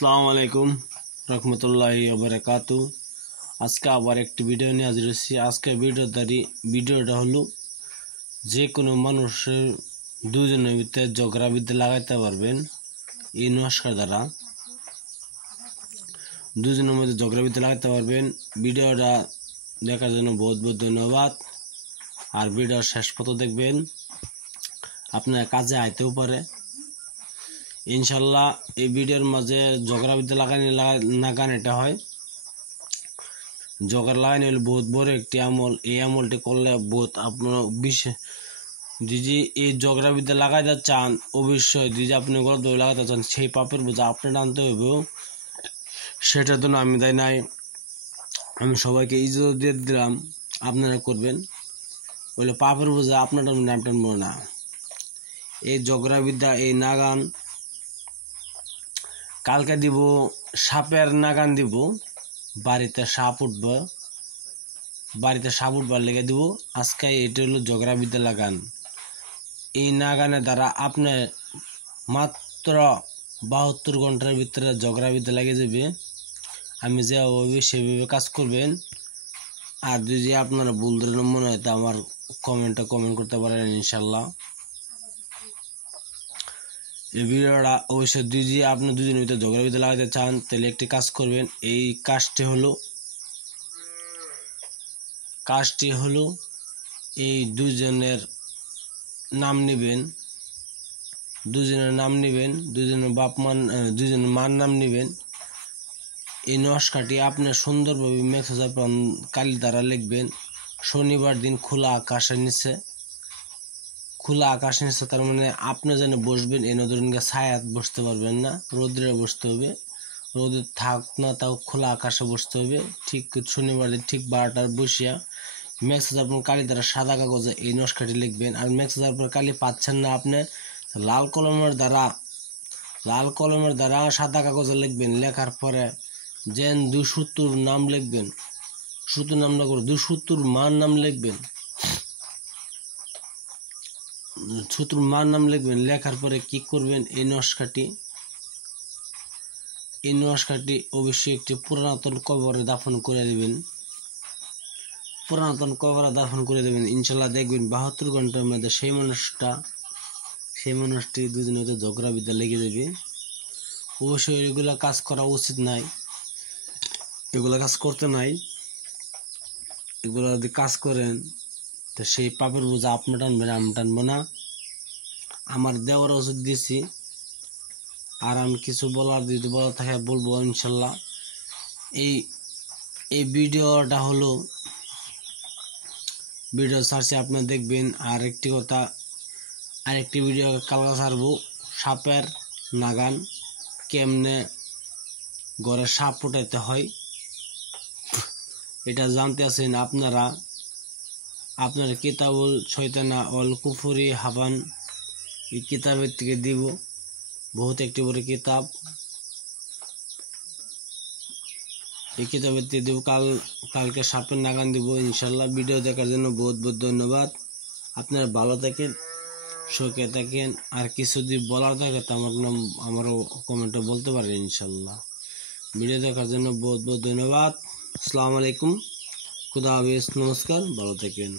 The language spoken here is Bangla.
আসসালামু আলাইকুম রহমতুল্লাহি ওয়া বারাকাতুহু। আজকে আবার একটি ভিডিও নিয়ে হাজির হয়েছি। আজকে ভিডিওটা হলো যে কোনো মানুষের দুজনের ভিতরে ঝগড়া বিদ্যা লাগাইতে পারবেন এই নমস্কার দ্বারা। দুজনের মধ্যে ঝগড়া বিদ্যা লাগাইতে পারবেন। ভিডিওটা দেখার জন্য বহুত বহুত ধন্যবাদ। আর ভিডিও শেষ পর্যন্ত দেখবেন, আপনার কাজে আইতেও পারে ইনশাল্লাহ। এই ভিডিওর মাঝে ঝগড়া বিদ্যা লাগান এটা হয়। ঝগড়া লাগানো হলে বহুত বড় একটি আমল। এই আমলটি করলে বহুত আপনার যদি এই ঝগড়া বিদ্যা লাগাইতে চান, অবশ্যই যদি আপনি গলত লাগাতে চান, সেই পাপের বোঝা আপনার আনতে হবে। সেটার জন্য আমি তাই নাই, আমি সবাইকে ইজ্জত দিয়ে দিলাম, আপনারা করবেন। বলে পাপের বোঝা আপনার নাম টানবো না। এই ঝগড়া বিদ্যা, এই নাগান কালকে দিব, সাপের নাগান দিব। বাড়িতে সাপ উঠবার লেগে দিব। আজকে এটা হলো ঝগড়া বিদ্যা লাগান। এই নাগানের দ্বারা আপনি মাত্র 72 ঘন্টার ভিতরে ঝগড়া বিদ্যা লেগে যাবে। আমি যেভাবে সেভাবে কাজ করবেন। আর যদি আপনারা ভুল ধরে মনে হয়, তা আমার কমেন্ট করতে পারেন ইনশাল্লাহ। এই ভিডিওটা অবশ্যই যদি আপনি দুজনের ভিতরে ঝগড়া বিদ্যা লাগাতে চান, তাহলে একটি কাজ করবেন। এই কাজটি হলো এই দুজনের নাম নেবেন, দুজনের মার নাম নেবেন। এই নমস্কারটি আপনি সুন্দরভাবে মেঘসাজার কালি দ্বারা লিখবেন। শনিবার দিন খোলা আকাশের নিচে, তার মানে আপনি যেন বসবেন, এই নদীর ছায়াত বসতে পারবেন না, রোদ্রে বসতে হবে। রোদে থাক না তাও খোলা আকাশে বসতে হবে। ঠিক শনিবার দিন ঠিক 12টার বসিয়া মেঘসাজার কালি দ্বারা সাদা কাগজে এই নমস্কারটি লিখবেন। আর মেঘসাজার কালি পাচ্ছেন না আপনি, লাল কলমের দ্বারা সাদা কাগজে লিখবেন। লেখার পরে যেন 270 নাম লিখবেন। 70 নাম না করে 270 মার নাম লিখবেন। 70 মার নাম লিখবেন। লেখার পরে কি করবেন, এই নমস্কারটি অবশ্যই একটি পুরাতন কবরে দাফন করে দেবেন। ইনশাল্লাহ দেখবেন 72 ঘন্টার মধ্যে সেই মানুষটি দুজনের ঝগড়া বিদ্যা লেগে যাবে। অবশ্যই এগুলা কাজ করা উচিত নাই, এগুলা কাজ করতে নাই। এগুলা যদি কাজ করেন, তো সেই পাপের বোঝা আপনি টানবেন, আমি টানবো না। আমার দেওয়ার ওষুধ দিয়েছি। আর আমি কিছু যদি বলার থাকে বলবো ইনশাল্লাহ। এই ভিডিওটা হলো ভিডিও ছাড়ছি, আপনারা দেখবেন। আর একটি কথা, আরেকটি ভিডিও কালকে ছাড়বো, সাপের নাগান কেমনে ঘরে সাপ উঠাইতে হয় এটা জানতে আছেন আপনারা। কিতাবুল শয়তানা অল কুফুরি হাবান, এই কিতাবের থেকে দিব। বহুত একটি বড় কিতাব, এই কিতাবের থেকে দিব। কালকে সাপের নাগান দিব ইনশাল্লাহ। ভিডিও দেখার জন্য বহুত বহুত ধন্যবাদ। আপনারা ভালো থাকেন, সুখে থাকেন। আর কিছু যদি বলার থাকে তো আমারও কমেন্টে বলতে পারেন ইনশাল্লাহ। ভিডিও দেখার জন্য বহুত বহুত ধন্যবাদ। আসসালামু আলাইকুম, খুদা হাফেজ, নমস্কার, ভালো থাকেন।